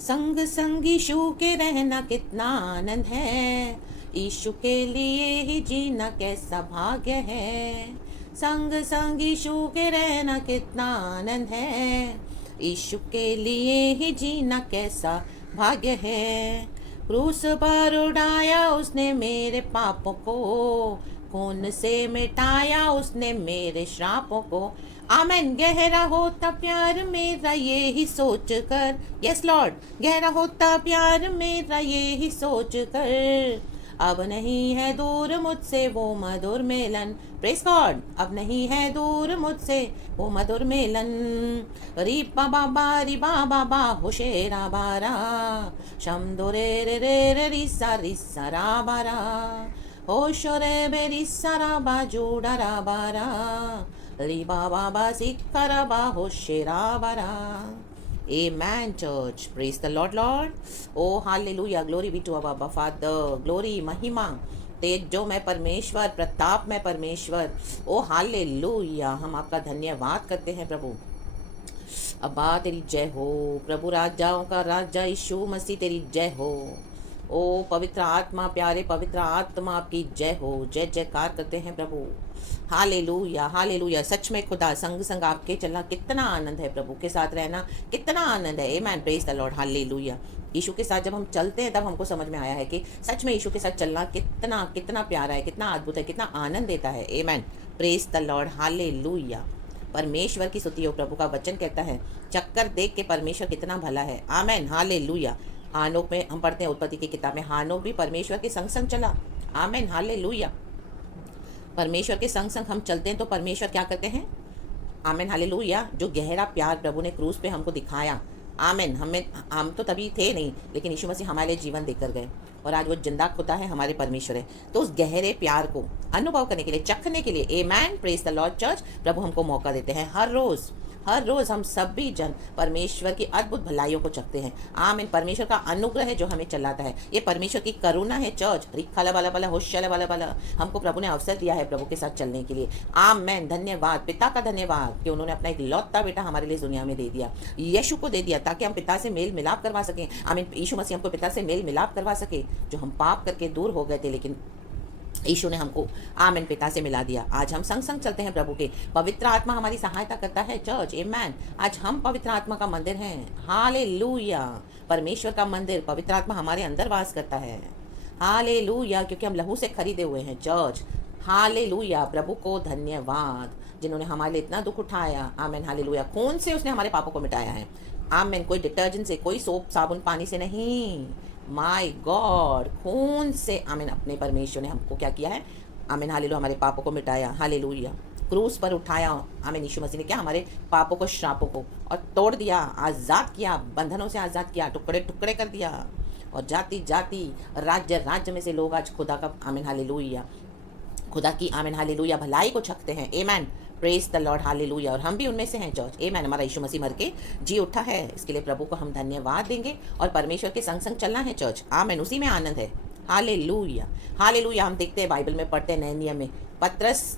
संग संग यीशु के रहना कितना आनंद है, यीशु के लिए ही जीना कैसा भाग्य है। संग संग यीशु के रहना कितना आनंद है, यीशु के लिए ही जीना कैसा भाग्य है। क्रूस पर उड़ाया उसने मेरे पापों को, खून से मिटाया उसने मेरे श्रापों को। आमेन। गहरा होता प्यार मेरा ये ही सोच कर, यस लॉर्ड, गहरा होता प्यार मेरा ये ही सोच कर, अब नहीं है दूर मुझसे वो मधुर मिलन। Press God. अब नहीं है दूर मुझसे वो मधुर मिलन। री बाबा बाबा हो शेरा बारा, शम दो रे रिसा रा बारा, हो शोरे बेरी सारा बाजूडा रा बारा, री बाबा सिक्का बा हो शेरा बारा। Amen, church. Praise the Lord, Lord. Oh, hallelujah. Glory be to our Abba Father. Glory, महिमा, तेजो में परमेश्वर, प्रताप में परमेश्वर। ओ हालेलुया, हम आपका धन्यवाद करते हैं प्रभु। अब्बा तेरी जय हो, प्रभु राजाओं का राजा यीशु मसीह तेरी जय हो। ओ पवित्र आत्मा, प्यारे पवित्र आत्मा आपकी जय हो, जय जयकार करते हैं प्रभु। Hallelujah hallelujah. सच में खुदा संग संग आपके चलना कितना आनंद है, प्रभु के साथ रहना कितना आनंद है। Amen. Praise the Lord. Hallelujah. Yeshu के साथ जब हम चलते हैं तब हमको समझ में आया है कि सच में यीशु के साथ चलना कितना कितना प्यारा है, कितना अद्भुत है, कितना आनंद देता है। Amen. Praise the Lord. Hallelujah. परमेश्वर की स्तुति हो। प्रभु का वचन कहता है, चक्कर देख के परमेश्वर कितना भला है। आमेन। हालेलुया। हानोक में हम पढ़ते हैं, उत्पत्ति की किताब में, हानोक भी परमेश्वर के संग संग चला। आमेन। हालेलुया। परमेश्वर के संग संग हम चलते हैं तो परमेश्वर क्या करते हैं। आमेन। हालेलुया। जो गहरा प्यार प्रभु ने क्रूस पे हमको दिखाया। आमेन। हम तो तभी थे नहीं, लेकिन यीशु मसीह हमारे लिए जीवन देकर गए और आज वो जिंदा खुदा है, हमारे परमेश्वर है। तो उस गहरे प्यार को अनुभव करने के लिए, चखने के लिए, आमेन, प्रेज द लॉर्ड चर्च, प्रभु हमको मौका देते हैं। हर रोज़ हम सभी जन परमेश्वर की अद्भुत भलाइयों को चखते हैं। आमीन। परमेश्वर का अनुग्रह है जो हमें चलाता है, ये परमेश्वर की करुणा है चर्च। रिक्खाला वाला वाला होशाला वाला वाला, हमको प्रभु ने अवसर दिया है प्रभु के साथ चलने के लिए। आमीन। धन्यवाद पिता का, धन्यवाद कि उन्होंने अपना एक लौता बेटा हमारे लिए दुनिया में दे दिया, यीशु को दे दिया, ताकि हम पिता से मेल मिलाप करवा सकें। आमीन। यीशु मसीह हमको पिता से मेल मिलाप करवा सके, जो हम पाप करके दूर हो गए थे, लेकिन यीशु ने हमको आमेन पिता से मिला दिया। आज हम संग संग चलते हैं प्रभु के, पवित्र आत्मा हमारी सहायता करता है चर्च। आमेन। आज हम पवित्र आत्मा का मंदिर हैं। हालेलुया। परमेश्वर का मंदिर, पवित्र आत्मा हमारे अंदर वास करता है। हालेलुया। क्योंकि हम लहू से खरीदे हुए हैं चर्च। हालेलुया। प्रभु को धन्यवाद जिन्होंने हमारे लिए इतना दुख उठाया। आमेन। हालेलुया। खून से उसने हमारे पापों को मिटाया है। आमेन। कोई डिटर्जेंट से, कोई सोप साबुन पानी से नहीं, माय गॉड, खून से। आमीन। अपने परमेश्वर ने हमको क्या किया है। आमीन। हालेलुया। हमारे पापों को मिटाया। हालेलुया। क्रूस पर उठाया। आमीन। यीशु मसीह ने क्या, हमारे पापों को, श्रापों को और तोड़ दिया, आज़ाद किया, बंधनों से आज़ाद किया, टुकड़े टुकड़े कर दिया। और जाति जाति, राज्य राज्य में से लोग आज खुदा का, आमीन हालेलुया, खुदा की, आमीन हालेलुया, भलाई को छकते हैं। आमीन। Praise the Lord. हालेलुया। और हम भी उनमें से हैं चर्च। आमीन। हमारा यीशु मसीह मर के जी उठा है, इसके लिए प्रभु को हम धन्यवाद देंगे और परमेश्वर के संग संग चलना है चर्च। आमीन। उसी में आनंद है। Hallelujah hallelujah. हम देखते हैं, बाइबल में पढ़ते हैं, नए नियम में पतरस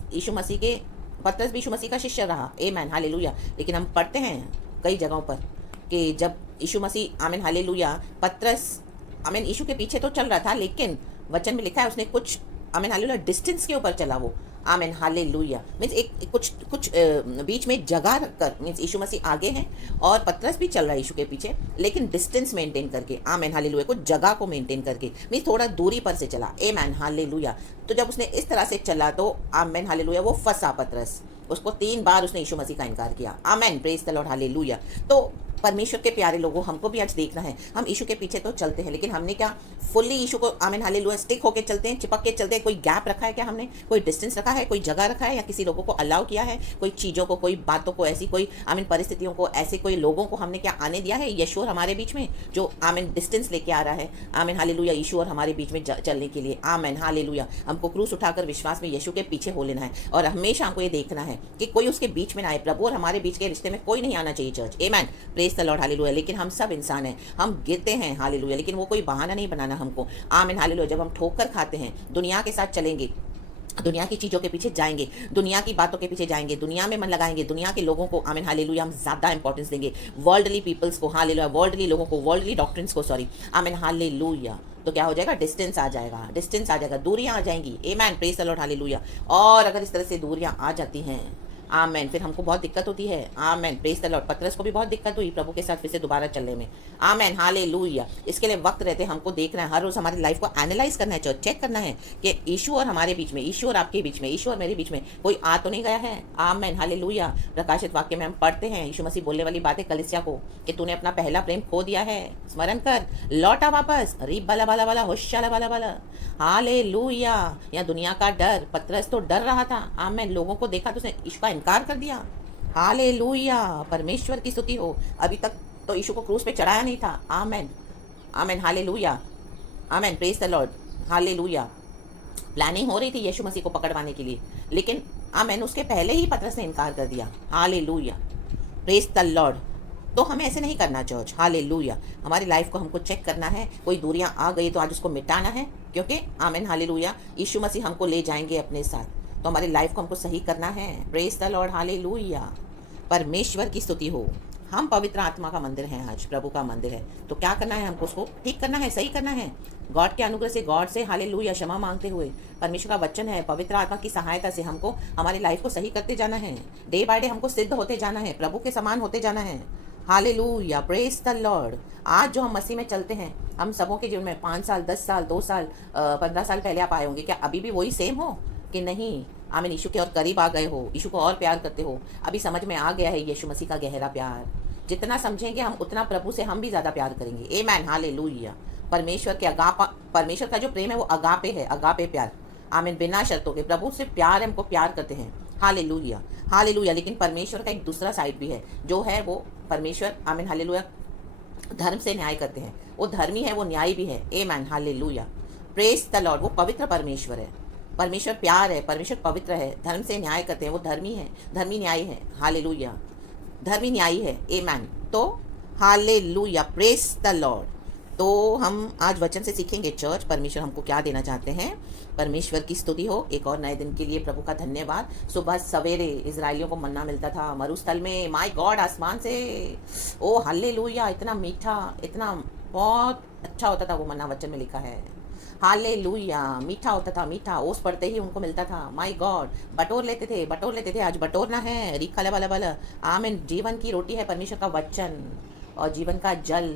भी यीशु मसीह का शिष्य रहा। आमीन हालेलुया। लेकिन हम पढ़ते हैं कई जगहों पर कि जब यीशु मसीह, आमीन हालेलुया, पतरस, आमीन, यीशु के पीछे तो चल रहा था, लेकिन वचन में लिखा है उसने कुछ, आमीन हालेलुया, डिस्टेंस के ऊपर चला वो। आमीन हालेलुया। मीन्स एक कुछ बीच में जगह रखकर, मीन्स यीशु मसीह आगे हैं और पतरस भी चल रहा है यीशु के पीछे, लेकिन डिस्टेंस मेंटेन करके। आमीन हालेलुया। कुछ जगह को मेंटेन करके, मीन्स थोड़ा दूरी पर से चला। आमीन हालेलुया। तो जब उसने इस तरह से चला तो आमीन हालेलुया, वो फंसा पतरस, उसको 3 बार उसने यीशु मसीह का इनकार किया। आमीन। Praise the Lord. हालेलुया। तो परमेश्वर के प्यारे लोगों, हमको भी आज देखना है, हम यीशु के पीछे तो चलते हैं, लेकिन हमने क्या फुल्ली यीशु को, आमीन हालेलुया, स्टिक होके चलते हैं, चिपक के चलते हैं? कोई गैप रखा है क्या हमने? कोई डिस्टेंस रखा है? कोई जगह रखा है? या किसी लोगों को अलाउ किया है? कोई चीज़ों को, कोई बातों को, ऐसी कोई, आमीन, परिस्थितियों को, ऐसे कोई लोगों को हमने क्या आने दिया है यीशु और हमारे बीच में, जो आमीन डिस्टेंस लेके आ रहा है? आमीन हालेलुया। यीशु और हमारे बीच में चलने के लिए, आमीन हालेलुया, हमको क्रूस उठाकर विश्वास में यीशु के पीछे हो लेना है और हमेशा हमको ये देखना है कि कोई उसके बीच में ना आए। प्रभु और हमारे बीच के रिश्ते में कोई नहीं आना चाहिए चर्च। आमीन। Praise the Lord. हालेलुया। लेकिन हम सब इंसान हैं, हम गिरते हैं। हालेलुया। लेकिन वो कोई बहाना नहीं बनाना हमको। आमीन हालेलुया। जब हम ठोकर खाते हैं, दुनिया के साथ चलेंगे, दुनिया की चीज़ों के पीछे जाएंगे, दुनिया की बातों के पीछे जाएंगे, दुनिया में मन लगाएंगे, दुनिया के लोगों को आमीन हालेलुया हम ज़्यादा इंपॉर्टेंस देंगे, वर्ल्डली पीपल्स को हालेलुया, वर्ल्डली लोगों को, वर्ल्डली डॉक्ट्रिन्स को, सॉरी आमीन हालेलुया। तो क्या हो जाएगा, डिस्टेंस आ जाएगा, डिस्टेंस आ जाएगा, दूरियां आ जाएंगी। आमेन, प्रेज द लॉर्ड हालेलुया। और अगर इस तरह से दूरियां आ जाती हैं आमेन, फिर हमको बहुत दिक्कत होती है। Amen, praise the Lord. पतरस को भी बहुत दिक्कत हुई प्रभु के साथ फिर से दोबारा चलने में। Amen hallelujah. इसके लिए वक्त रहते हमको देखना है, हर रोज़ हमारी लाइफ को एनालाइज करना है, चेक करना है कि ईशु और हमारे बीच में, ईशु और आपके बीच में, ईशु और मेरे बीच में कोई आ तो नहीं गया है। Amen hallelujah. प्रकाशित वाक्य में हम पढ़ते हैं यीशु मसीह बोलने वाली बातें कलीसिया को कि तूने अपना पहला प्रेम खो दिया है, स्मरण कर, लौटा वापस। रीब बाला बाला बाला होशाला बाला बाला हालेलुया। या दुनिया का डर, पतरस तो डर रहा था। आमेन, लोगों को देखा तो उसने यीशु का इनकार कर दिया। हालेलुया, परमेश्वर की स्तुति हो। अभी तक तो यीशु को क्रूस पे चढ़ाया नहीं था। Amen amen hallelujah. Amen, praise the Lord hallelujah. Planning हो रही थी यीशु मसीह को पकड़वाने के लिए, लेकिन आमेन उसके पहले ही पतरस ने इनकार कर दिया। Hallelujah, praise the Lord. तो हमें ऐसे नहीं करना चर्च। हालेलुया। हमारी लाइफ को हमको चेक करना है, कोई दूरियां आ गई तो आज उसको मिटाना है, क्योंकि आमेन हालेलुया यीशु मसीह हमको ले जाएंगे अपने साथ। तो हमारी लाइफ को हमको सही करना है। Praise the Lord hallelujah. परमेश्वर की स्तुति हो। हम पवित्र आत्मा का मंदिर है, आज प्रभु का मंदिर है। तो क्या करना है, हमको उसको ठीक करना है, सही करना है। गॉड के अनुग्रह से, गॉड से हालेलुया क्षमा मांगते हुए, परमेश्वर का वचन है, पवित्र आत्मा की सहायता से हमको हमारी लाइफ को सही करते जाना है। डे बाय डे हमको सिद्ध होते जाना है, प्रभु के समान होते जाना है। Hallelujah, praise the Lord. आज जो हम मसीह में चलते हैं, हम सबों के जीवन में 5 साल, 10 साल, 2 साल, 15 साल पहले आप आए होंगे, क्या अभी भी वही सेम हो कि नहीं? आमीन, यीशु के और करीब आ गए हो, यीशु को और प्यार करते हो, अभी समझ में आ गया है यीशु मसीह का गहरा प्यार। जितना समझेंगे हम उतना प्रभु से हम भी ज़्यादा प्यार करेंगे। Amen hallelujah. परमेश्वर के परमेश्वर का जो प्रेम है वो अगापे है, अगापे प्यार। आमीन, बिना शर्तों के प्रभु से प्यार, हमको प्यार करते हैं। Hallelujah hallelujah. लेकिन परमेश्वर का एक दूसरा साइड भी है, जो है वो परमेश्वर आमीन हालेलुया धर्म से न्याय करते हैं। वो धर्मी है, वो न्यायी भी है। Amen hallelujah, praise the Lord. वो पवित्र परमेश्वर है, परमेश्वर प्यार है, परमेश्वर पवित्र है, धर्म से न्याय करते हैं, वो धर्मी है, धर्मी न्यायी है। हालेलुया, धर्मी न्यायी है। आमेन। तो हालेलुया, प्रेज द लॉर्ड। तो हम आज वचन से सीखेंगे चर्च, परमेश्वर हमको क्या देना चाहते हैं। परमेश्वर की स्तुति हो। एक और नए दिन के लिए प्रभु का धन्यवाद। सुबह सवेरे इजराइलियों को मन्ना मिलता था मरुस्थल में, माय गॉड, आसमान से। ओ हालेलुया, इतना मीठा, इतना बहुत अच्छा होता था वो मन्ना, वचन में लिखा है। हालेलुया, मीठा होता था, मीठा। ओस पड़ते ही उनको मिलता था। माय गॉड, बटोर लेते थे, बटोर लेते थे। आज बटोरना है। रिखा वाला वाला आमीन। जीवन की रोटी है परमेश्वर का वचन, और जीवन का जल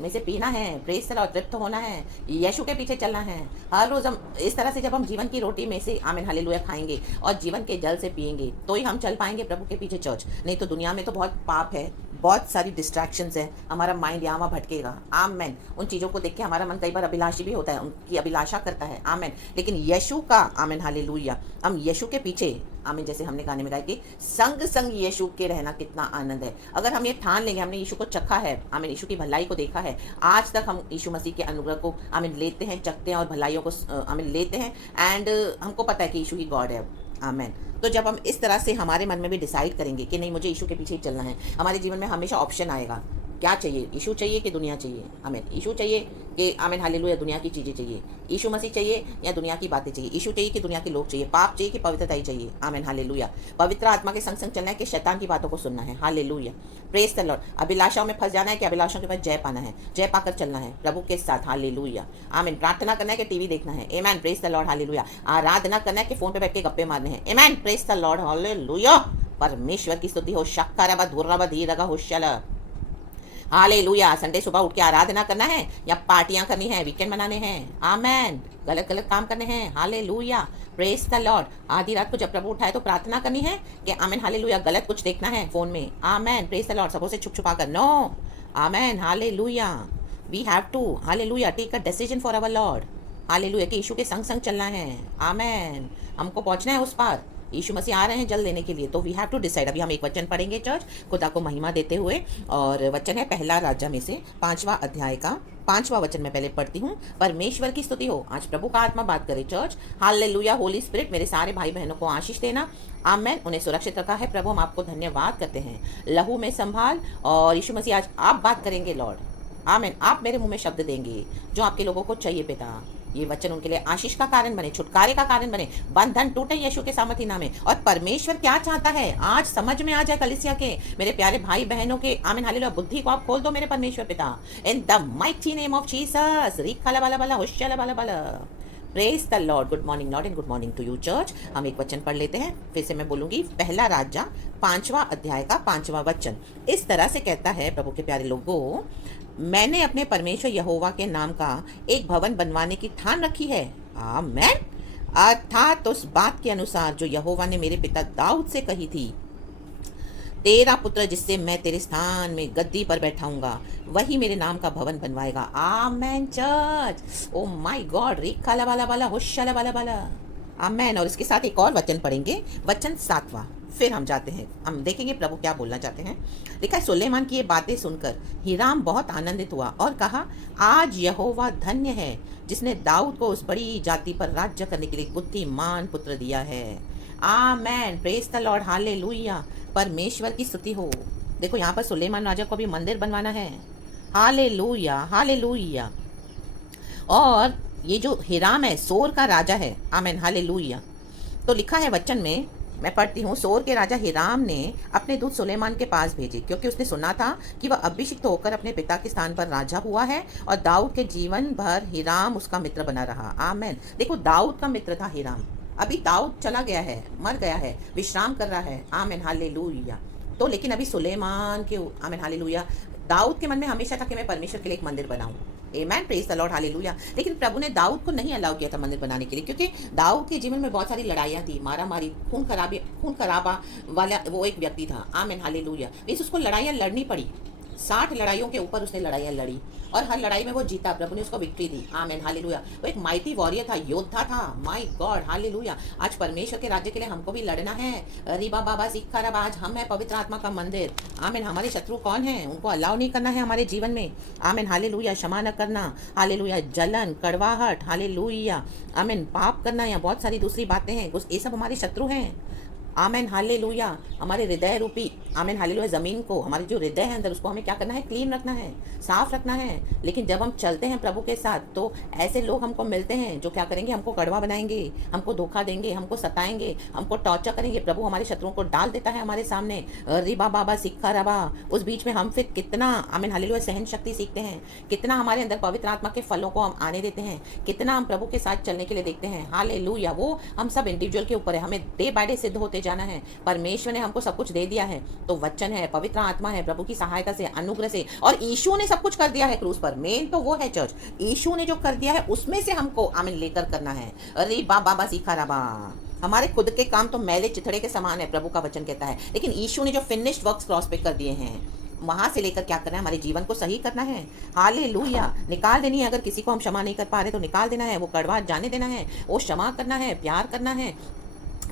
में से पीना है। प्रेज द लॉर्ड, तृप्त होना है, यीशु के पीछे चलना है। हर रोज़ हम इस तरह से, जब हम जीवन की रोटी में से आमीन हालेलुया खाएंगे और जीवन के जल से पिएंगे, तो ही हम चल पाएंगे प्रभु के पीछे चर्च। नहीं तो दुनिया में तो बहुत पाप है, बहुत सारी डिस्ट्रैक्शंस है, हमारा माइंड यहाँ वहाँ भटकेगा। आमेन। उन चीज़ों को देख के हमारा मन कई बार अभिलाषी भी होता है, उनकी अभिलाषा करता है। आमेन। लेकिन यीशु का आमीन हालेलुया, हम यीशु के पीछे आमीन, जैसे हमने गाने में गाया कि संग संग यीशु के रहना कितना आनंद है। अगर हम ये ठान लेंगे, हमने यीशु को चखा है, आमीन, यीशु की भलाई को देखा है, आज तक हम यीशु मसीह के अनुग्रह को आमीन लेते हैं, चखते हैं और भलाइयों को आमीन लेते हैं। एंड हमको पता है कि यीशु ही गॉड है। आमेन। तो जब हम इस तरह से हमारे मन में भी डिसाइड करेंगे कि नहीं, मुझे यीशु के पीछे ही चलना है, हमारे जीवन में हमेशा ऑप्शन आएगा। क्या चाहिए? यीशु चाहिए कि दुनिया चाहिए? आमीन। यीशु चाहिए कि आमीन हालेलुया दुनिया की चीज़ें चाहिए? यीशु मसीह चाहिए या दुनिया की बातें चाहिए? यीशु चाहिए कि दुनिया के लोग चाहिए? पाप चाहिए कि पवित्रता ही चाहिए? आमीन हालेलुया। पवित्र आत्मा के संग संग चलना है कि शैतान की बातों को सुनना है? Hallelujah, praise the Lord. अभिलाषाओं में फंस जाना है कि अभिलाषाओं के पास जय पाना है? जय पाकर चलना है प्रभु के साथ। हालेलुया, आमीन। प्रार्थना करना है कि टीवी देखना है? आमीन, प्रेज द लॉर्ड। हालेलुया। आराधना करना है कि फोन पे बैठ के गप्पे मारने हैं? आमीन, प्रेज द लॉर्ड। हालेलुया, परमेश्वर की स्तुति हो। शक्करबा धुर्रबा धीरगा होशला। हालेलुया। संडे सुबह उठ के आराधना करना है या पार्टियां करनी है, वीकेंड मनाने हैं? आमेन। गलत गलत काम करने हैं? Hallelujah, praise the Lord. आधी रात को जब प्रभु उठाए तो प्रार्थना करनी है कि आमेन हालेलुया गलत कुछ देखना है फोन में? Amen, praise the lord. सबों से छुप छुपा कर? No. Amen hallelujah. We have to hallelujah take a decision for our lord. Hallelujah कि यीशु के संग संग चलना है। आमेन। हमको पहुंचना है उस पार। यीशु मसीह आ रहे हैं जल देने के लिए, तो वी हैव टू डिसाइड। अभी हम एक वचन पढ़ेंगे चर्च, खुदा को महिमा देते हुए, और वचन है पहला राजा में से 5वां अध्याय का 5वां वचन मैं पहले पढ़ती हूँ। परमेश्वर की स्तुति हो। आज प्रभु का आत्मा बात करे चर्च। हालेलुया। होली स्पिरिट मेरे सारे भाई बहनों को आशीष देना। आमेन। उन्हें सुरक्षित रखा है प्रभु, हम आपको धन्यवाद करते हैं। लहू में संभाल, और यीशु मसीह आज आप बात करेंगे लॉर्ड। आमेन। आप मेरे मुंह में शब्द देंगे जो आपके लोगों को चाहिए पिता। ये वचन उनके लिए आशीष का कारण बने, छुटकारे का कारण बने, बंधन टूटे यीशु के सामर्थी नाम में। और परमेश्वर क्या चाहता है आज समझ में आ जाए कलीसिया के मेरे प्यारे भाई बहनों के, आमीन हालेलुया, बुद्धि को आप खोल दो मेरे परमेश्वर पिता, in the mighty name of Jesus. रिखाला बाला बाला होशाला बाला बाला। Praise the Lord. Good morning Lord and good morning to you church. हम एक वचन पढ़ लेते हैं, फिर से मैं बोलूंगी। पहला राजा 5वां अध्याय का 5वां वचन इस तरह से कहता है, प्रभु के प्यारे लोगों, मैंने अपने परमेश्वर यहोवा के नाम का एक भवन बनवाने की ठान रखी है। आमेन। अर्थात उस बात के अनुसार जो यहोवा ने मेरे पिता दाऊद से कही थी, तेरा पुत्र जिससे मैं तेरे स्थान में गद्दी पर बैठाऊंगा वही मेरे नाम का भवन बनवाएगा। Amen church. Oh my God. रिखाला बाला बाला होशाला बाला बाला। आमेन। और इसके साथ एक और वचन पढ़ेंगे, वचन 7वां, फिर हम जाते हैं, हम देखेंगे प्रभु क्या बोलना चाहते हैं। लिखा है, सुलेमान की ये बातें सुनकर हीराम बहुत आनंदित हुआ और कहा, आज यहोवा धन्य है जिसने दाऊद को उस बड़ी जाति पर राज्य करने के लिए बुद्धिमान पुत्र दिया है। Amen. Praise the Lord. Hallelujah. परमेश्वर की स्तुति हो। देखो यहाँ पर सुलेमान राजा को भी मंदिर बनवाना है। Hallelujah hallelujah. और ये जो हिराम है सोर का राजा है। Amen hallelujah. तो लिखा है वचन में, मैं पढ़ती हूँ, सोर के राजा हिराम ने अपने दूत सुलेमान के पास भेजे क्योंकि उसने सुना था कि वह अभिषिक्त होकर अपने पिता के स्थान पर राजा हुआ है और दाऊद के जीवन भर हिराम उसका मित्र बना रहा। आमेन। देखो दाऊद का मित्र था हिराम। अभी दाऊद चला गया है, मर गया है, विश्राम कर रहा है। Amen hallelujah. तो लेकिन अभी सुलेमान के, आमेन हालेलुया, दाऊद के मन में हमेशा था कि मैं परमेश्वर के लिए एक मंदिर बनाऊं। Amen. Praise the Lord. Hallelujah. लेकिन प्रभु ने दाऊद को नहीं अलाउ किया था मंदिर बनाने के लिए, क्योंकि दाऊद के जीवन में बहुत सारी लड़ाइयाँ थी, मारा मारी, खून खराबा वाला वो एक व्यक्ति था। Amen hallelujah. इस उसको लड़ाइयाँ लड़नी पड़ी। 60 लड़ाइयों के ऊपर उसने लड़ाइयाँ लड़ी और हर लड़ाई में वो जीता। प्रभु ने उसको विक्ट्री दी। Amen hallelujah. वो एक माइटी वॉरियर था, योद्धा था। My God hallelujah. आज परमेश्वर के राज्य के लिए हमको भी लड़ना है। रिबा बाबा सिक्खा रबा। आज हम है पवित्र आत्मा का मंदिर। आमेन। हमारे शत्रु कौन है, उनको अलाउ नहीं करना है हमारे जीवन में। Amen hallelujah. क्षमा न करना। हालेलुया। जलन, कड़वाहट, हालेलुया। आमेन। पाप करना या बहुत सारी दूसरी बातें हैं, ये सब हमारे शत्रु हैं। Amen hallelujah. हमारे हृदय रूपी, आमेन हालेलुया, ज़मीन को, हमारे जो हृदय है अंदर, उसको हमें क्या करना है, क्लीन रखना है, साफ रखना है। लेकिन जब हम चलते हैं प्रभु के साथ तो ऐसे लोग हमको मिलते हैं जो क्या करेंगे, हमको कड़वा बनाएंगे, हमको धोखा देंगे, हमको सताएंगे, हमको टॉर्चर करेंगे। प्रभु हमारे शत्रुओं को डाल देता है हमारे सामने। रिबा बाबा सिक्खा रबा। उस बीच में हम फिर कितना, आमेन हालेलुया, सहन शक्ति सीखते हैं, कितना हमारे अंदर पवित्र आत्मा के फलों को हम आने देते हैं, कितना हम प्रभु के साथ चलने के लिए देखते हैं। हालेलुया। वो हम सब इंडिविजुअल के ऊपर है, हमें डे बाय डे सिद्ध होते जाना है। परमेश्वर ने हमको सब कुछ दे दिया है, तो वचन है, पवित्र आत्मा है, प्रभु की सहायता से, अनुग्रह से, और यीशु ने सब कुछ कर दिया है क्रूस पर। मेन तो वो है चर्च, यीशु ने जो कर दिया है उसमें से हमको आमीन लेकर करना है। अरे बाबा सीखा रबा। हमारे खुद के काम तो मैले चिथड़े के समान है, प्रभु का वचन कहता है, लेकिन यीशु ने जो फिनिश्ड वर्क्स क्रॉस पे कर दिए हैं, वहां से लेकर क्या करना है, हमारे जीवन को सही करना है। हालेलुया। निकाल देनी है। अगर किसी को हम क्षमा नहीं कर पा रहे तो निकाल देना है, वो कड़वा जाने देना है, वो क्षमा करना है, प्यार करना है।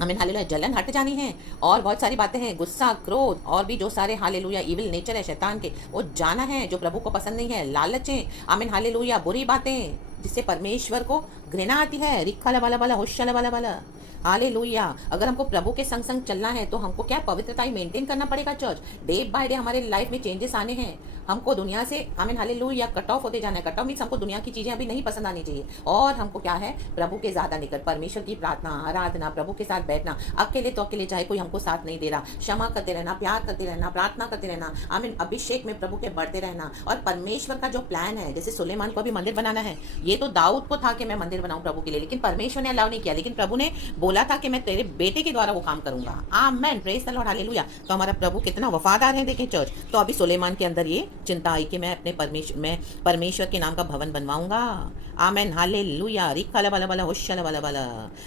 आमीन हालेलुया। जलन हट जानी है, और बहुत सारी बातें हैं, गुस्सा, क्रोध, और भी जो सारे हालेलुया इविल नेचर है शैतान के, वो जाना है जो प्रभु को पसंद नहीं है। लालचें, आमीन हालेलुया, बुरी बातें जिससे परमेश्वर को घृणा आती है। रिक्खा वाला वाला होशाला वाला वाला। हालेलुया। अगर हमको प्रभु के संग संग चलना है तो हमको क्या पवित्रता ही मेंटेन करना पड़ेगा। चर्च डे बाय डे हमारे लाइफ में चेंजेस आने हैं। हमको दुनिया से, आमीन हालेलुया, कट ऑफ होते जाना है। कट ऑफ मीन्स हमको दुनिया की चीजें अभी नहीं पसंद आनी चाहिए, और हमको क्या है, प्रभु के ज्यादा निकट, परमेश्वर की प्रार्थना, आराधना, प्रभु के साथ बैठना। अकेले तो अकेले, चाहे कोई हमको साथ नहीं दे रहा, क्षमा करते रहना, प्यार करते रहना, प्रार्थना करते रहना, आमीन, अभिषेक में प्रभु के बढ़ते रहना। और परमेश्वर का जो प्लान है, जैसे सुलेमान को अभी मंदिर बनाना है, ये तो दाऊद को था कि मैं मंदिर बनाऊं प्रभु के लिए, लेकिन परमेश्वर ने अलाउ नहीं किया, लेकिन प्रभु ने बोला था कि मैं तेरे बेटे के द्वारा वो काम करूंगा। Amen. Praise the Lord. Hallelujah. तो हमारा प्रभु कितना वफादार है, देखें चर्च। तो अभी सुलेमान के अंदर ये चिंता आई कि मैं अपने परमेश्वर के नाम का भवन बनवाऊंगा। Amen hallelujah. रिक्खा वाला वाला होशाला वाला वाला।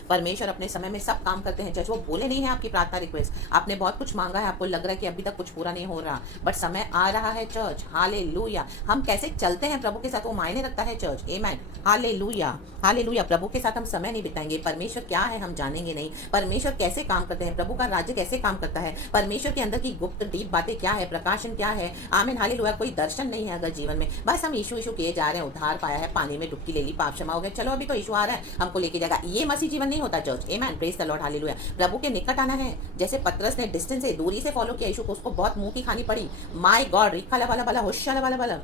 परमेश्वर अपने समय में सब काम करते हैं चर्च। वो बोले नहीं है आपकी प्रार्थना रिक्वेस्ट, आपने बहुत कुछ मांगा है, आपको लग रहा है कि अभी तक कुछ पूरा नहीं हो रहा, बट समय आ रहा है चर्च। हालेलुया। हम कैसे चलते हैं प्रभु के साथ वो मायने रखता है चर्च। Amen hallelujah. हालेलुया। प्रभु के साथ हम समय नहीं बिताएंगे, परमेश्वर क्या है हम जानेंगे नहीं, परमेश्वर कैसे काम करते हैं, प्रभु का राज्य कैसे काम करता है, परमेश्वर के अंदर की गुप्त डीप बातें क्या है, प्रकाशन क्या है। आमीन हालेलुया। कोई दर्शन नहीं है अगर जीवन में, बस हम यीशु यीशु किए जा रहे हैं, उद्धार पाया है, पानी में डुबकी ले ली, पाप क्षमा हो गया, चलो अभी तो यीशु आ रहा है हमको लेके जाएगा, ये मसीह जीवन नहीं होता चर्च। आमीन। Praise the Lord. हालेलुया। प्रभु के निकट आना है। जैसे पतरस ने डिस्टेंस से, दूरी से फॉलो किया यीशु को, उसको बहुत मुंह की खानी पड़ी। My God. रिक्खा वाला वाला होशाला वाला वाला।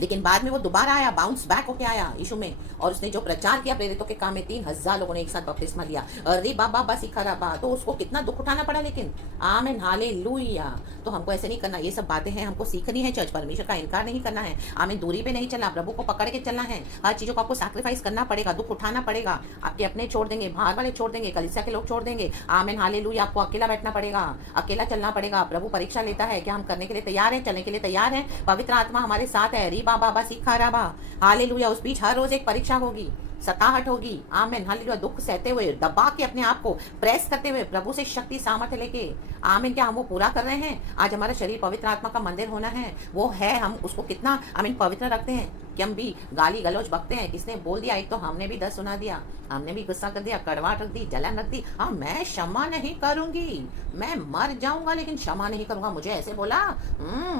लेकिन बाद में वो दोबारा आया, बाउंस बैक होके आया यीशु में, और उसने जो प्रचार किया प्रेरितों के काम में, 3,000 लोगों ने एक साथ बपतिस्मा लिया। अरे बाबा बा सिखा रहा, तो उसको कितना दुख उठाना पड़ा, लेकिन आमीन हालेलुया। तो हमको ऐसे नहीं करना, ये सब बातें हैं हमको सीखनी है चर्च, परमेश्वर का इनकार नहीं करना है। आमीन, दूरी पे नहीं चलना, प्रभु को पकड़ के चलना है। हर चीजों को आपको सैक्रिफाइस करना पड़ेगा, दुख उठाना पड़ेगा। आपके अपने छोड़ देंगे, बाहर वाले छोड़ देंगे, कलीसिया के लोग छोड़ देंगे। आमीन हालेलुया। आपको अकेला बैठना पड़ेगा, अकेला चलना पड़ेगा। प्रभु परीक्षा लेता है, क्या हम करने के लिए तैयार हैं, चलने के लिए तैयार हैं? पवित्र आत्मा हमारे साथ है। री बाबा बा सिखा रहा हालेलुया। उस बीच हर रोज एक परीक्षा होगी, सताहट होगी। आमीन हालेलुया। दुख सहते हुए, दबा के अपने आप को प्रेस करते हुए, प्रभु से शक्ति सामर्थ्य लेके, आमीन, क्या हम वो पूरा कर रहे हैं? आज हमारा शरीर पवित्र आत्मा का मंदिर होना है, वो है। हम उसको कितना आमीन पवित्र रखते हैं कि हम भी गाली गलौज बकते हैं। किसने बोल दिया, एक तो हमने भी 10 सुना दिया, हमने भी गुस्सा कर दिया, कड़वाहट रख दी, जलन रख दी। हाँ, मैं क्षमा नहीं करूंगी, मैं मर जाऊंगा लेकिन क्षमा नहीं करूंगा। मुझे ऐसे बोला,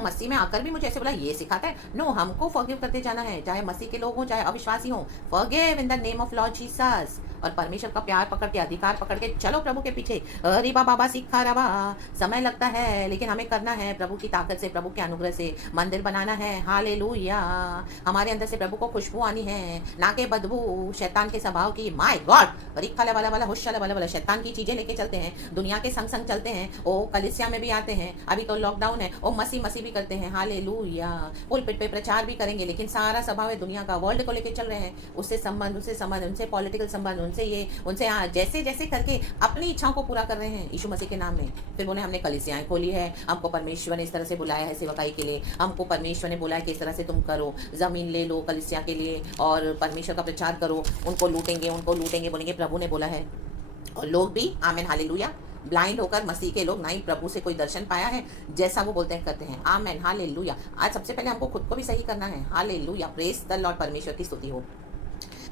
मसीह में आकर भी मुझे ऐसे बोला, ये सिखाता है। नो, हमको फॉरगिव करते जाना है, चाहे मसीह के लोग हों चाहे अविश्वासी हों। Forgive in the name of Lord Jesus. और परमेश्वर का प्यार पकड़ के, अधिकार पकड़ के चलो प्रभु के पीछे। अरे बाबा सिखा रहा, समय लगता है लेकिन हमें करना है प्रभु की ताकत से, प्रभु के अनुग्रह से। मंदिर बनाना है, हालेलुया। हमारे अंदर से प्रभु को खुशबू आनी है, ना के बदबू शैतान के स्वभाव की। माय गॉड, रिक्खा वाला वाला होशा वाला वाला शैतान की चीजें लेके चलते हैं, दुनिया के संग संग चलते हैं। ओ कलिसिया में भी आते हैं, अभी तो लॉकडाउन है, ओ मसीह मसीह भी करते हैं, हालेलुया। पुलपिट पे प्रचार भी करेंगे, लेकिन सारा स्वभाव है दुनिया का, वर्ल्ड को लेके चल रहे हैं। उससे संबंध, उनसे पॉलिटिकल संबंध, उनसे ये उनसे जैसे जैसे करके अपनी इच्छाओं को पूरा कर रहे हैं यीशु मसीह के नाम में। फिर बोले हमने कलीसियाएं खोली है, हमको परमेश्वर ने इस तरह से बुलाया है सेवकाई के लिए, हमको परमेश्वर ने बोला है कि इस तरह से तुम करो, जमीन ले लो कलीसिया के लिए और परमेश्वर का प्रचार करो। उनको लूटेंगे बोलेंगे प्रभु ने बोला है। और लोग भी आमीन हालेलुया, ब्लाइंड होकर मसीह के लोग, ना ही प्रभु से कोई दर्शन पाया है, जैसा वो बोलते हैं करते हैं। आमीन हालेलुया। आज सबसे पहले हमको खुद को भी सही करना है। Hallelujah, praise the Lord. परमेश्वर की स्तुति हो।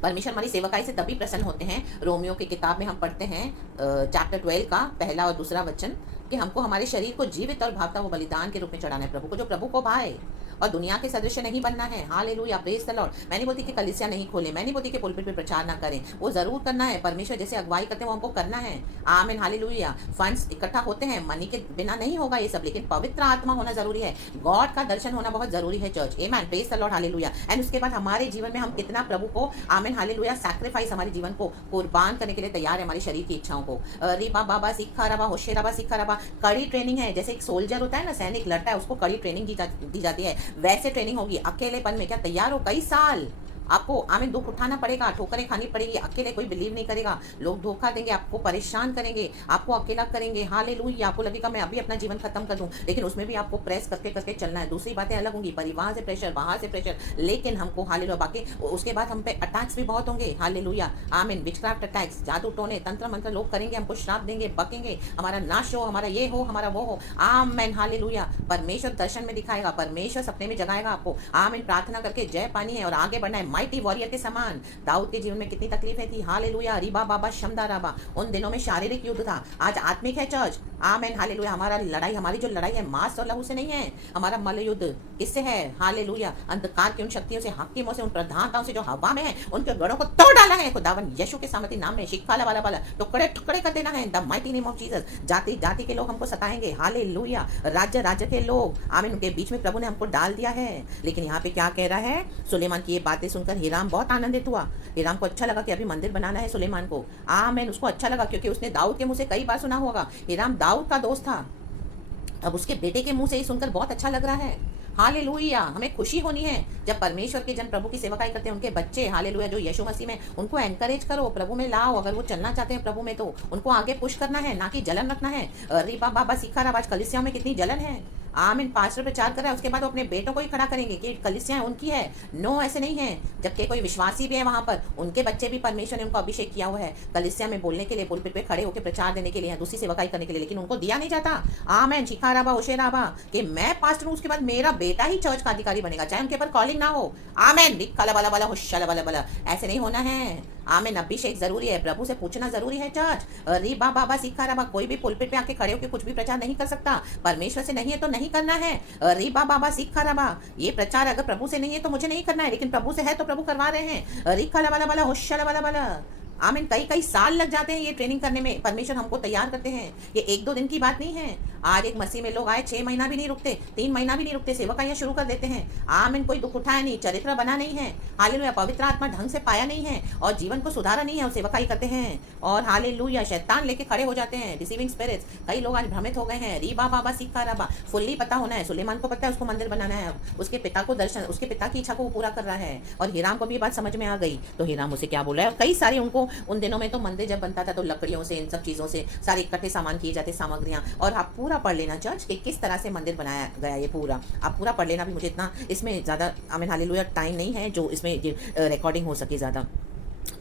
परमेश्वर हमारी सेवकाई से तभी प्रसन्न होते हैं। रोमियो की किताब में हम पढ़ते हैं चैप्टर 12 का पहला और दूसरा वचन, कि हमको हमारे शरीर को जीवित और भावता वो बलिदान के रूप में चढ़ाना है प्रभु को, जो प्रभु को भाए, और दुनिया के सदृश नहीं बनना है। Hallelujah, praise the Lord. मैं नहीं बोलती कि कलीसिया नहीं खोले, मैं नहीं बोलती कि पुलपिट पे प्रचार ना करें, वो जरूर करना है। परमेश्वर जैसे अगुवाई करते हैं वो हमको करना है। आमीन हालेलुया। फंड्स इकट्ठा होते हैं, मनी के बिना नहीं होगा ये सब, लेकिन पवित्र आत्मा होना जरूरी है, गॉड का दर्शन होना बहुत जरूरी है चर्च। आमीन, praise the Lord, hallelujah. And उसके बाद हमारे जीवन में हम कितना प्रभु को, आमीन हालेलुया, सैक्रिफाइस, हमारे जीवन को कुर्बान करने के लिए तैयार है, हमारे शरीर की इच्छाओं को। अरे बाबा सिखा रहा, होशे रहा, सिखा रहा। कड़ी ट्रेनिंग है, जैसे एक सोल्जर होता है ना, सैनिक लड़ता है, उसको कड़ी ट्रेनिंग दी जाती है, वैसे ट्रेनिंग होगी। अकेलेपन में क्या तैयार हो? कई साल आपको आमीन दुख उठाना पड़ेगा, ठोकरें खानी पड़ेगी, अकेले कोई बिलीव नहीं करेगा, लोग धोखा देंगे, आपको परेशान करेंगे, आपको अकेला करेंगे। हालेलुया। आपको लगेगा मैं अभी अपना जीवन खत्म कर दूं, लेकिन उसमें भी आपको प्रेस करके करके चलना है। दूसरी बातें अलग होंगी, परिवार से प्रेशर, बाहर से प्रेशर, लेकिन हमको हालेलुया। बाकी उसके बाद हम पे अटैक्स भी बहुत होंगे। हालेलुया, आमीन। विचक्राफ्ट अटैक्स, जादू टोने, तंत्र मंत्र लोग करेंगे, हमको श्राप देंगे, बकेंगे, हमारा नाश हो, हमारा ये हो, हमारा वो हो। आमीन हालेलुया। परमेश्वर दर्शन में दिखाएगा, परमेश्वर सपने में जगाएगा आपको। आमीन। प्रार्थना करके जय पानी है और आगे बढ़ना है, माइटी वॉरियर के समान। दाऊद के जीवन में कितनी तकलीफें थी। हालेलुया। रिबा बाबा शमदा राबा। उन दिनों में शारीरिक युद्ध था, आज आत्मिक है चर्च। आमीन हालेलुया। हमारा लड़ाई, हमारी जो लड़ाई है मांस और लहू से नहीं है, हमारा मल्ल युद्ध किससे है? हालेलुया। अंधकार की उन शक्तियों से, हाकिमों से, उन प्रधानताओं से जो हवा में है, उनके गढ़ों को तोड़ डाला है खुदावन यीशु के सामर्थी नाम में। शिकफाला वाला वाला टुकड़े टुकड़े कर देना है, the mighty name of Jesus. जाति जाति के लोग हमको सताएंगे। हालेलुया। राज्य राज्य के लोग, आमीन, उनके बीच में प्रभु ने हमको डाल दिया है। लेकिन यहाँ पे क्या कह रहा है? सुलेमान की ये बातें सुनकर हिराम बहुत आनंदित हुआ। हिराम को अच्छा लगा कि अभी मंदिर बनाना है सुलेमान को। आमीन। उसको अच्छा लगा क्योंकि उसने दाऊद के मुंह से कई बार सुना होगा। हिराम दाऊद का दोस्त था, अब उसके बेटे के मुंह से ही सुनकर बहुत अच्छा लग रहा है। हालेलुया। हमें खुशी होनी है जब परमेश्वर के जन प्रभु की सेवकाई करते हैं, उनके बच्चे हालेलुया जो यीशु मसीह में, उनको एनकरेज करो, प्रभु में लाओ। अगर वो चलना चाहते हैं प्रभु में तो उनको आगे पुश करना है, ना कि जलन रखना है। अरे बाबा सिखा रहा, आज कलीसिया में कितनी जलन है। आमीन। पास्टर प्रचार कर रहा है, उसके बाद वो अपने बेटों को ही खड़ा करेंगे कि कलीसिया उनकी है। नो, ऐसे नहीं है। जबकि कोई विश्वासी भी है वहां पर, उनके बच्चे भी परमेश्वर ने उनको अभिषेक किया हुआ है कलीसिया में बोलने के लिए, पुलपिट पे खड़े होकर प्रचार देने के लिए, दूसरी सेवकाई करने के लिए, लेकिन उनको दिया नहीं जाता। आमीन। शिखा राबा, होशे राबा, कि मैं पास्टर हूं, उसके बाद मेरा बेटा ही चर्च का अधिकारी बनेगा, चाहे उनके ऊपर कॉलिंग ना हो। आमीन। लिखा वाला वाला होशा वाला वाला, ऐसे नहीं होना है। आमीन। अभिषेक जरूरी है, प्रभु से पूछना जरूरी है चर्च। अरे बाबा सिखा रहा, कोई भी पुलपिट पे आके खड़े होकर कुछ भी प्रचार नहीं कर सकता। परमेश्वर से नहीं है तो नहीं करना है। अरे बाबा सिखा रहा, ये प्रचार अगर प्रभु से नहीं है तो मुझे नहीं करना है, लेकिन प्रभु से है तो प्रभु करवा रहे हैं। अरे काला वाला वाला होशा वाला वाला। आमीन। कई कई साल लग जाते हैं ये ट्रेनिंग करने में, परमेश्वर हमको तैयार करते हैं। ये 1-2 दिन की बात नहीं है। आज एक मसीह में लोग आए 6 महीना भी नहीं रुकते, 3 महीना भी नहीं रुकते, सेवकाइयाँ शुरू कर देते हैं। आमीन। कोई दुख उठाया नहीं, चरित्र बना नहीं है, हालेलुया, पवित्र आत्मा ढंग से पाया नहीं है और जीवन को सुधारा नहीं है और सेवकाई करते हैं और हालेलुया शैतान लेके खड़े हो जाते हैं, डिसीविंग स्पिरिट्स। कई लोग आज भ्रमित हो गए हैं। री बाबा सीखा रबा फुल्ली पता होना है। सुलेमान को पता है उसको मंदिर बनाना है, उसके पिता को दर्शन, उसके पिता की इच्छा को वो पूरा कर रहा है और हीराम को भी बात समझ में आ गई। तो हीराम उसे क्या बोल रहा है, कई सारे उनको उन दिनों में तो मंदिर जब बनता था तो लकड़ियों से, इन सब चीज़ों से सारे इकट्ठे सामान किए जाते, सामग्रियाँ। और आप पूरा पढ़ लेना चर्च कि किस तरह से मंदिर बनाया गया, ये पूरा आप पूरा पढ़ लेना। भी मुझे इतना इसमें ज़्यादा आमीन हालेलुया टाइम नहीं है जो इसमें रिकॉर्डिंग हो सके ज़्यादा,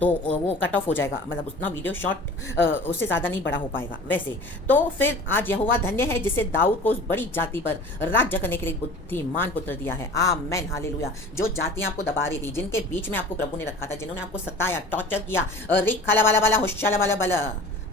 तो वो कट ऑफ हो जाएगा, मतलब उतना वीडियो शॉर्ट उससे ज़्यादा नहीं बड़ा हो पाएगा वैसे। तो फिर आज यहोवा धन्य है जिसे दाऊद को उस बड़ी जाति पर राज्य करने के लिए बुद्धिमान पुत्र दिया है। Amen hallelujah. जो जातियां आपको दबा रही थी, जिनके बीच में आपको प्रभु ने रखा था, जिन्होंने आपको सताया, टॉर्चर किया, रिक खाला वाला वाला हुशाला वाला वाला,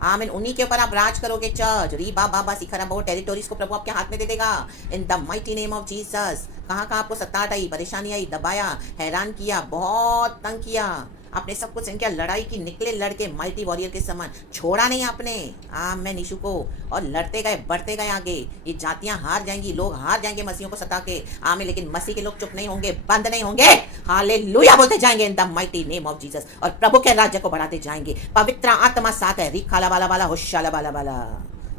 आमीन, उन्हीं के ऊपर आप राज करोगे चर्च। री बाबा सिखरा बहुत टेरिटोरीज को प्रभु आपके हाथ में दे देगा इन the mighty name of Jesus. कहाँ कहाँ आपको सताहट आई, परेशानी आई, दबाया, हैरान किया, बहुत तंग किया, आपने सब कुछ इनके लड़ाई की, निकले लड़के माइटी वॉरियर के समान, छोड़ा नहीं आपने आमीन यीशु को, और लड़ते गए, बढ़ते गए आगे। ये जातियां हार जाएंगी, लोग हार जाएंगे मसीहों को सता के, आमीन, लेकिन मसीह के लोग चुप नहीं होंगे, बंद नहीं होंगे, हालेलुया बोलते जाएंगे इन the mighty name of Jesus, और प्रभु के राज्य को बढ़ाते जाएंगे। पवित्र आत्मा साथ है, रिखाला वाला वाला होशाला वाला वाला,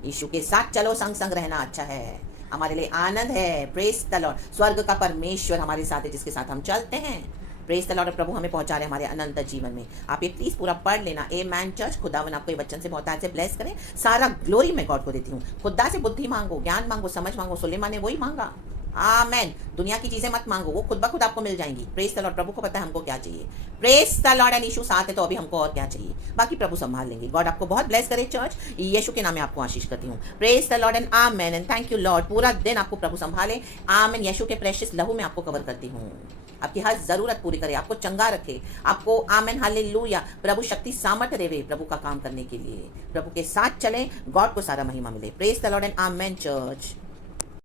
यीशु के साथ चलो, संग संग रहना अच्छा है, हमारे लिए आनंद है। Praise the Lord. स्वर्ग का परमेश्वर हमारे साथ है जिसके साथ हम चलते हैं। Praise the Lord. प्रभु हमें पहुंचा रहे हमारे अनंत जीवन में। आप ये प्लीज पूरा पढ़ लेना। ए मैन चर्च, खुदावन आपको ये वचन से बहुत आज से ब्लेस करें। सारा ग्लोरी मैं गॉड को देती हूँ। खुदा से बुद्धि मांगो, ज्ञान मांगो, समझ मांगो। सुलेमान ने वही मांगा। आमेन। दुनिया की चीजें मत मांगो, वो खुद ब खुद आपको मिल जाएंगी। Praise the Lord. प्रभु को पता है हमको क्या चाहिए। Praise the Lord. एंड यीशु साथ है तो अभी हमको और क्या चाहिए, बाकी प्रभु संभाल लेंगे। गॉड आपको बहुत ब्लेस करे चर्च। यीशु के नाम में आपको आशीष करती हूँ। Praise the Lord and amen and thank you Lord. पूरा दिन आपको प्रभु संभाले। आमेन। यीशु के प्रेशियस लहू में आपको कवर करती हूँ। आपकी हर जरूरत पूरी करे, आपको चंगा रखे, आपको आमेन हालेलुया प्रभु शक्ति सामर्थ्य देवे प्रभु का काम करने के लिए। प्रभु के साथ चलें, गॉड को सारा महिमा मिले। Praise the Lord and amen church.